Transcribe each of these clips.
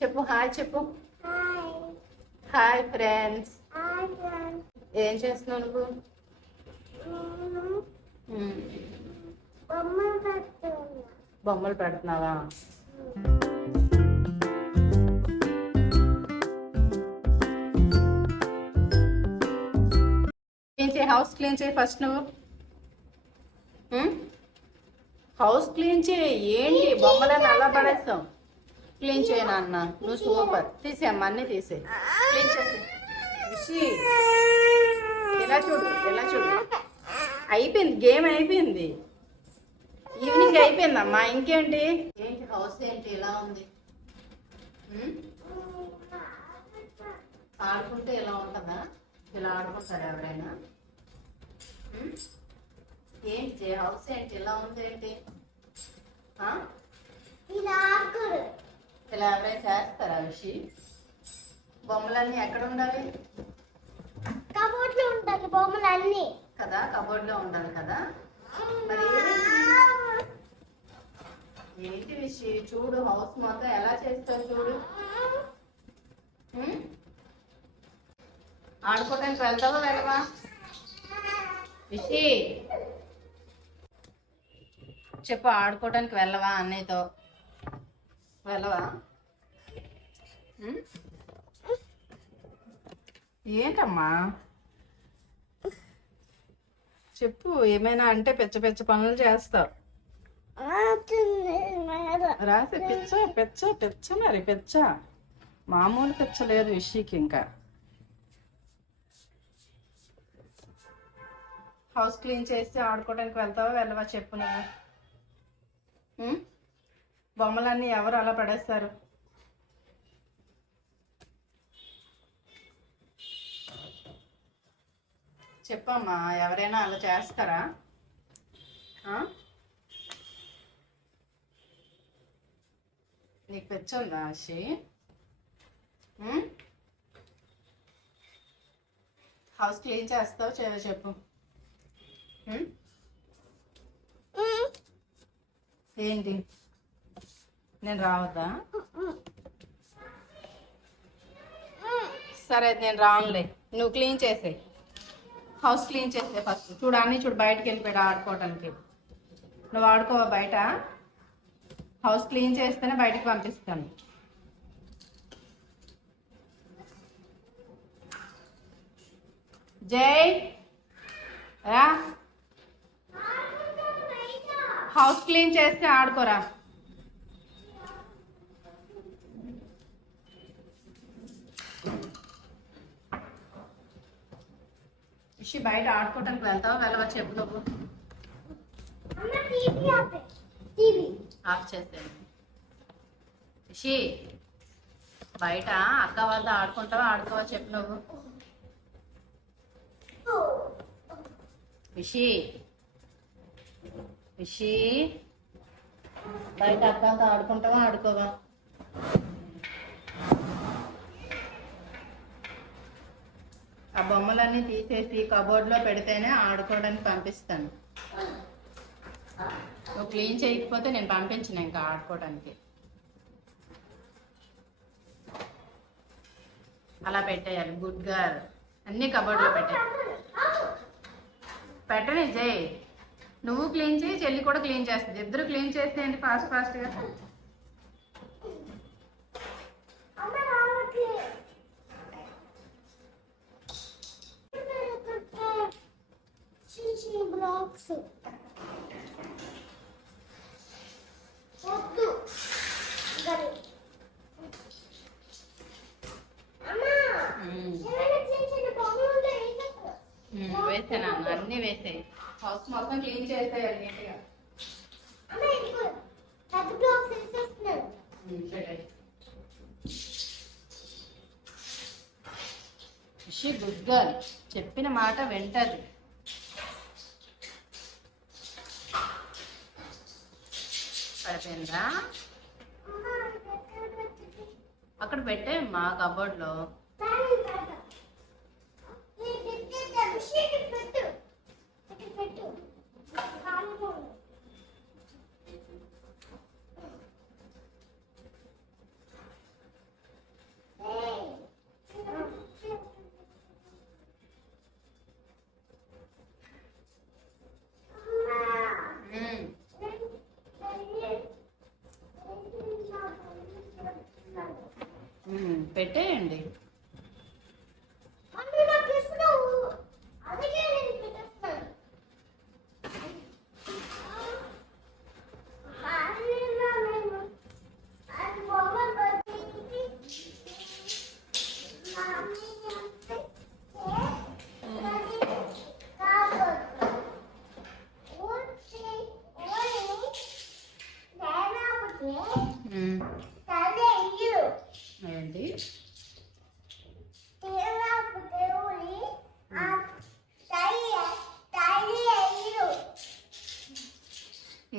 చెప్పు హాయ్ చెప్పు. Hi friends. ఏం చేస్తున్నావు నువ్వు? మ్మ్. బొమ్మలు పెడుతున్నావా? క్లీన్ చేయి, హౌస్ క్లీన్ చేయి ఫస్ట్ నువ్వు. హౌస్ క్లీన్ చేయి. ఏంటి బొమ్మలని అలా పడేస్తావు? క్లీన్ చేయి నాన్న, నువ్వు సూపర్. తీసేయమ్మా, అన్నీ తీసేయి. క్లీన్ చేసి రిషి, ఎలా చూడు, ఎలా చూడు. అయిపోయింది, గేమ్ అయిపోయింది. ఈవినింగ్ అయిపోయిందమ్మా, ఇంకేంటి? ఏంటి హౌస్ ఏంటి ఎలా ఉంది? ఆడుకుంటే ఎలా ఉంటుందా? ఇలా ఆడుకుంటారు ఎవరైనా? ఏంటి హౌస్ ఏంటి ఎలా ఉంది? ఏంటి ఇలా ఎవరైనా చేస్తారా ఋషి? బొమ్మలన్నీ ఎక్కడ ఉండాలి? కబోర్డ్ లో ఉండాలి బొమ్మలన్నీ కదా, కబోర్డ్ లో ఉండాలి కదా. మరి ఏంటి ఋషి, చూడు హౌస్ మొత్తం ఎలా చేస్తావు చూడు. ఆడుకోవడానికి వెళ్తావా వెళ్ళవా రిషి? చెప్పు, ఆడుకోవడానికి వెళ్ళవా? అన్నయ్యతో వెళ్ళవా? ఏంటమ్మా చెప్పు, ఏమైనా అంటే పెచ్చ పెచ్చ పనులు చేస్తావు. రాసే పిచ్చ పెచ్చ పెచ్చ, మరి పెచ్చ మామూలు పిచ్చ లేదు విషయకి. ఇంకా హౌస్ క్లీన్ చేసి ఆడుకోవడానికి వెళ్తావా వెళ్ళవా చెప్పు నువ్వు. బొమ్మలన్నీ ఎవరు అలా పడేస్తారు? చెప్పమ్మా, ఎవరైనా అలా చేస్తారా? నీకు పిచ్చ ఉందా ఆశి? హౌస్ క్లీన్ చేస్తావు చేయవో చెప్పు. ఏంటి, నేను రావద్దా? సరే నేను రానులే, నువ్వు క్లీన్ చేసేయి. హౌస్ క్లీన్ చేసే ఫస్ట్. చూడు అన్నీ చూడు, బయటకు వెళ్ళిపోయాడు ఆడుకోవడానికి. నువ్వు ఆడుకోవా బయట? హౌస్ క్లీన్ చేస్తేనే బయటకు పంపిస్తాను. జై రా, హౌస్ క్లీన్ చేస్తే ఆడుకోరా. ఇషి, బయట ఆడుకోవటానికి వెళ్తావా వెళ్ళవా చెప్పు నువ్వు. ఆఫ్ చేసేది. ఇషి, బయట అక్క వాళ్ళతో ఆడుకుంటావా ఆడుకోవా చెప్పు నువ్వు. ఇషి ఇషి, బయట అక్కతో ఆడుకుంటావా ఆడుకోవా? ఆ బొమ్మలన్నీ తీసేసి కబోర్డ్లో పెడితేనే ఆడుకోవడానికి పంపిస్తాను. నువ్వు క్లీన్ చేయకపోతే నేను పంపించను ఇంకా ఆడుకోవడానికి. అలా పెట్టేయాలి, గుడ్ గర్ల్. అన్నీ కబోర్డ్లో పెట్టని జై. నువ్వు క్లీన్ చేయి, చెల్లి కూడా క్లీన్ చేస్తుంది. ఇద్దరు క్లీన్ చేసేయండి ఫాస్ట్ ఫాస్ట్గా. బ్లాక్స్ వేసాను, అన్నీ వేసాయి. హౌస్ మొత్తం క్లీన్ చేసేయాలి నీట్గా. గుడ్ గర్ల్, చెప్పిన మాట వింటది. పడిపోయిందా? అక్కడ పెట్టే మా కబోర్డ్లో. పెట్టేయండి. అంటే నాకు ఇస్తున్నావు అందుకే నేను పెట్టేస్తాను. అది బొమ్మ బతికి ఏంటి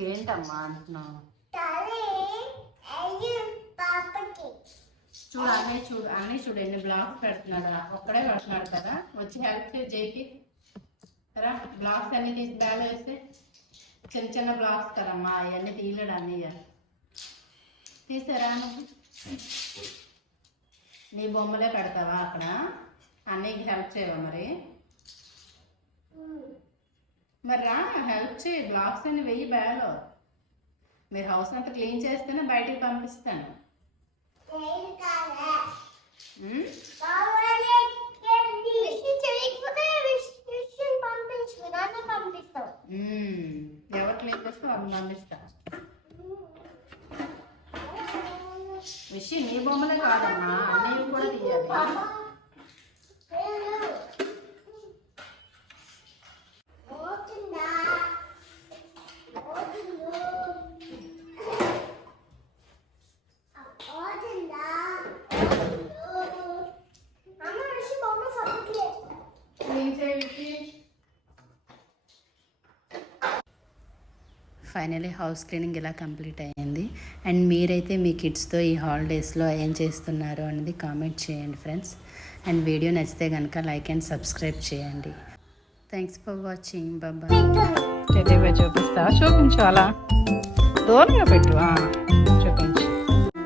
ఏంటమ్మా అంటున్నావు? చూడు అన్నీ చూడు ఎన్ని బ్లాక్స్ పెడుతున్నారా, ఒక్కడే పెడుతున్నాడు కదా. వచ్చి హెల్ప్ చేయి జైకి రా. బ్లాక్స్ అన్ని తీసి బ్యాగ్ వేస్తే చిన్న చిన్న బ్లాక్స్ కదమ్మా, అవన్నీ తీయలేడు అన్నీ తీసారా. నువ్వు నీ బొమ్మలే పెడతావా అక్కడ? అన్నీకి హెల్ప్ చేయవా మరి? మరి రా హెల్ప్ చేయి, బ్లాక్స్ అన్ని వెయ్యి బ్యాగ్లో. మీరు హౌస్ అంతా క్లీన్ చేస్తేనే బయటికి పంపిస్తాను. ఎవరు క్లీన్ చేస్తే వాళ్ళని పంపిస్తా. విషయం నీ బొమ్మలే కాదమ్మా, అన్నీ కూడా తీయాలి. ఫైనలీ హౌస్ క్లీనింగ్ ఇలా కంప్లీట్ అయ్యింది. అండ్ మీరైతే మీ కిడ్స్తో ఈ హాలిడేస్లో ఏం చేస్తున్నారు అనేది కామెంట్ చేయండి ఫ్రెండ్స్. అండ్ వీడియో నచ్చితే కనుక లైక్ అండ్ సబ్స్క్రైబ్ చేయండి. Thanks for watching. Bye. Teddy bear చూపిస్తావా? చూపించు, అలా దూరంగా పెట్టు.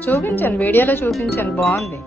చూపించండి, వీడియోలో చూపించండి, బాగుంది.